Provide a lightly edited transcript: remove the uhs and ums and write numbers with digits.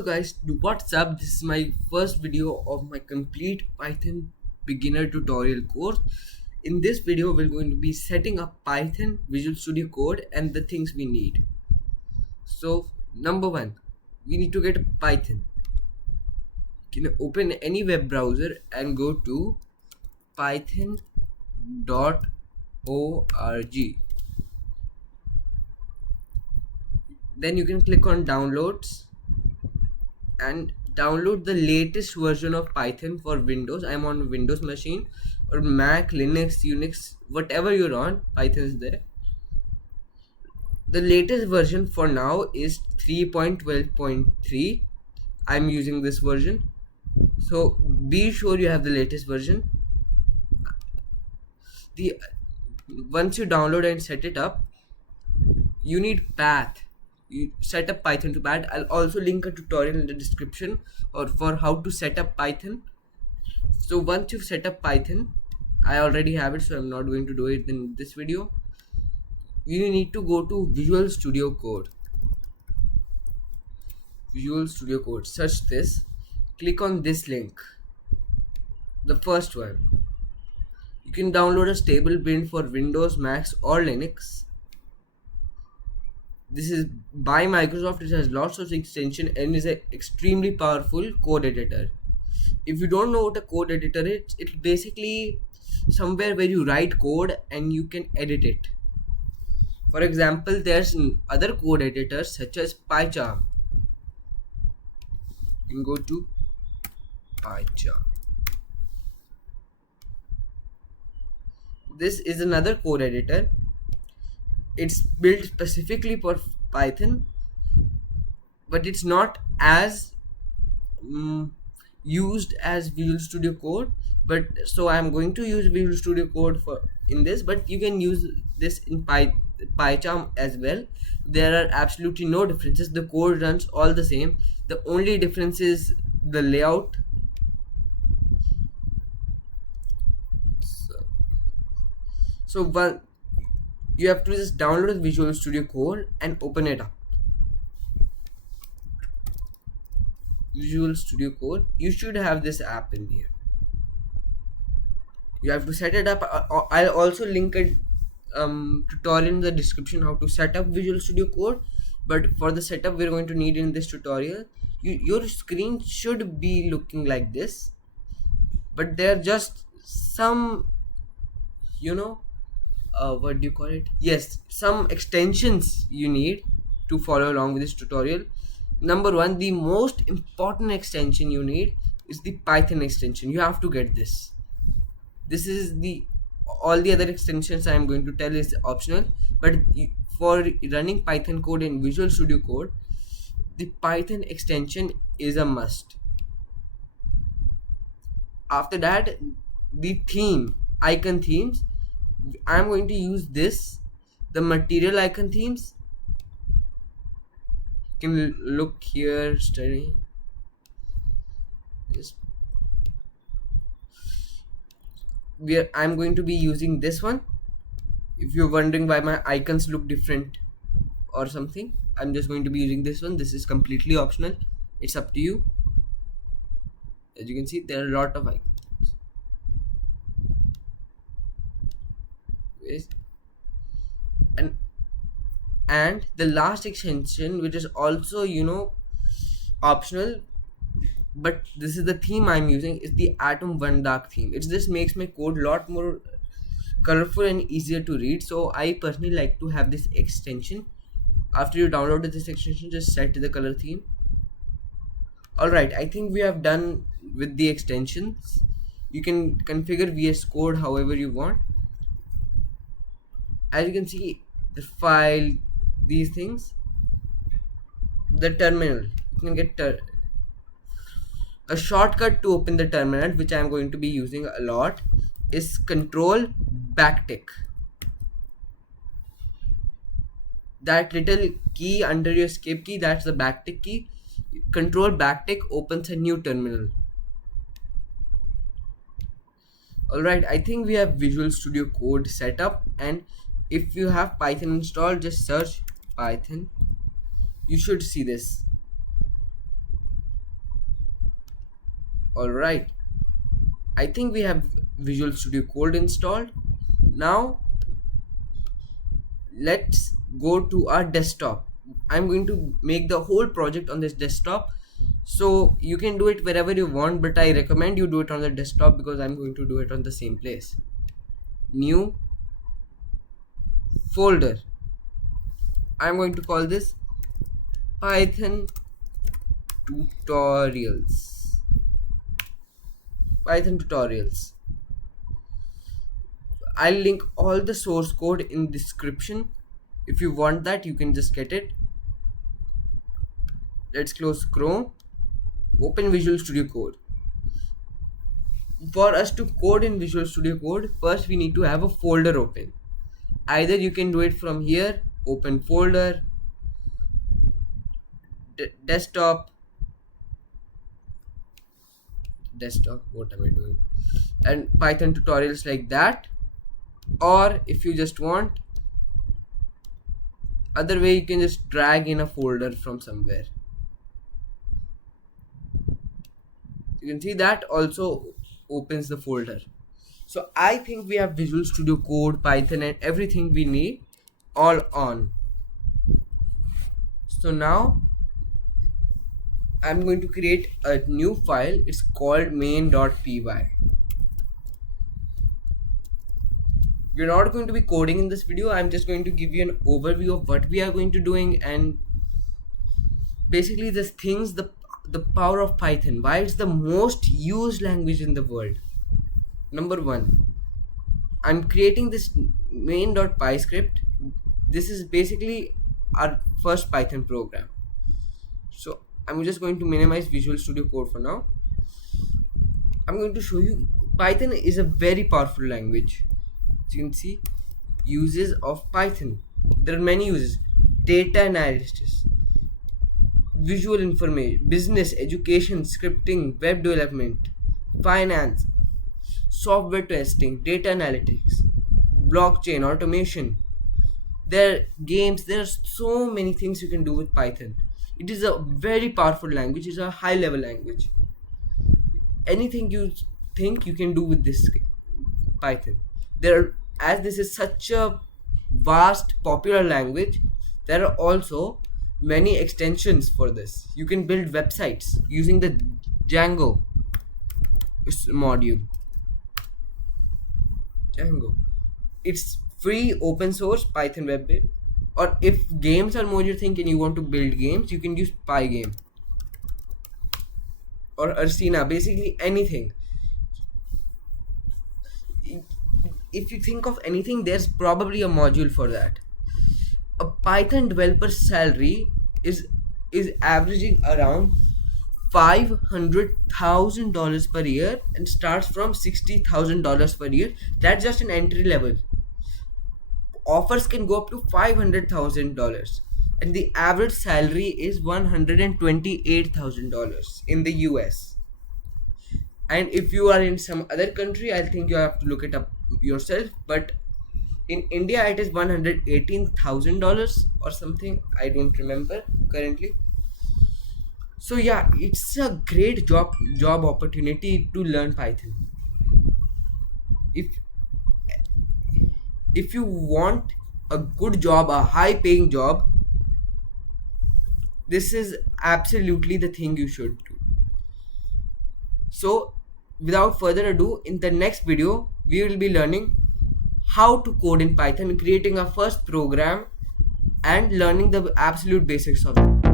Hello guys, what's up? This is my first video of my complete Python beginner tutorial course. In this video, we're going to be setting up Python, Visual Studio Code and the things we need. So, number one, we need to get Python. You can open any web browser and go to python.org. Then you can click on downloads and download the latest version of Python for Windows. I'm on Windows machine, or Mac, Linux, Unix, whatever you're on, Python is there. The latest version for now is 3.12.3. I'm using this version, so be sure you have the latest version. Once you download and set it up, you need path. You set up Python to path. I'll also link a tutorial in the description or for how to set up Python. So once you've set up Python, I already have it, so I'm not going to do it in this video. You need to go to Visual Studio Code. Visual Studio Code, search this, click on this link, the first one. You can download a stable build for Windows, Macs or Linux. This is by Microsoft. It has lots of extension and is an extremely powerful code editor. If you don't know what a code editor is, it's basically somewhere where you write code and you can edit it. For example, there's other code editors such as PyCharm. You can go to PyCharm. This is another code editor. It's built specifically for Python, but it's not as used as Visual Studio Code. But so I'm going to use Visual Studio Code for in this, but you can use this in PyCharm as well. There are absolutely no differences. The code runs all the same. The only difference is the layout. So one, you have to just download Visual Studio Code and open it up. Visual Studio Code, you should have this app in here. You have to set it up. I'll also link a tutorial in the description how to set up Visual Studio Code, but for the setup we're going to need in this tutorial, your screen should be looking like this, but there are just some, what do you call it? Yes, some extensions you need to follow along with this tutorial. Number one, the most important extension you need is the Python extension. You have to get this. This is all the other extensions I am going to tell is optional, but for running Python code in Visual Studio Code, the Python extension is a must. After that, the icon themes, I'm going to use the material icon themes. You can look here, study. I'm going to be using this one. If you're wondering why my icons look different or something, I'm just going to be using this one. This is completely optional. It's up to you. As you can see, there are a lot of icons. And the last extension, which is also optional, but this is the theme I'm using, is the Atom 1 Dark theme. This makes my code a lot more colorful and easier to read, so I personally like to have this extension. After you downloaded this extension, just set the color theme. Alright, I think we have done with the extensions. You can configure VS Code however you want. As you can see, the file, these things, the terminal, you can get a shortcut to open the terminal, which I am going to be using a lot, is Control backtick. That little key under your escape key, that's the backtick key. Control backtick opens a new terminal. Alright, I think we have Visual Studio Code set up, and if you have Python installed, just search Python. You should see this. Alright, I think we have Visual Studio Code installed. Now let's go to our desktop. I'm going to make the whole project on this desktop, so you can do it wherever you want, but I recommend you do it on the desktop because I'm going to do it on the same place. New folder. I'm going to call this Python tutorials. Python tutorials. I'll link all the source code in description. If you want that, you can just get it. Let's close Chrome. Open Visual Studio Code. For us to code in Visual Studio Code, first we need to have a folder open. Either you can do it from here, open folder, desktop, what am I doing? And Python tutorials like that. Or if you just want, other way, you can just drag in a folder from somewhere. You can see that also opens the folder. So I think we have Visual Studio Code, Python, and everything we need all on. So now I'm going to create a new file. It's called main.py. We're not going to be coding in this video. I'm just going to give you an overview of what we are going to doing, and basically this things, the power of Python, why it's the most used language in the world. Number one, I'm creating this main.py script. This is basically our first Python program. So I'm just going to minimize Visual Studio Code for now. I'm going to show you Python is a very powerful language. As you can see, uses of Python. There are many uses: data analysis, visual information, business, education, scripting, web development, finance, software testing, data analytics, blockchain, automation. There are games. There are so many things you can do with Python. It is a very powerful language. It's a high level language. Anything you think you can do with this Python. As this is such a vast popular language, there are also many extensions for this. You can build websites using the Django module. It's free open source Python web build. Or if games are more your thing and you want to build games, you can use Pygame or Arsina, basically anything. If you think of anything, there's probably a module for that. A Python developer's salary is averaging around $500,000 per year and starts from $60,000 per year. That's just an entry level. Offers can go up to $500,000, and the average salary is $128,000 in the US. And if you are in some other country, I think you have to look it up yourself, but in India it is $118,000 or something. I don't remember currently. So yeah, it's a great job opportunity to learn Python. If you want a good job, a high paying job, this is absolutely the thing you should do. So without further ado, in the next video we will be learning how to code in Python, creating our first program, and learning the absolute basics of it.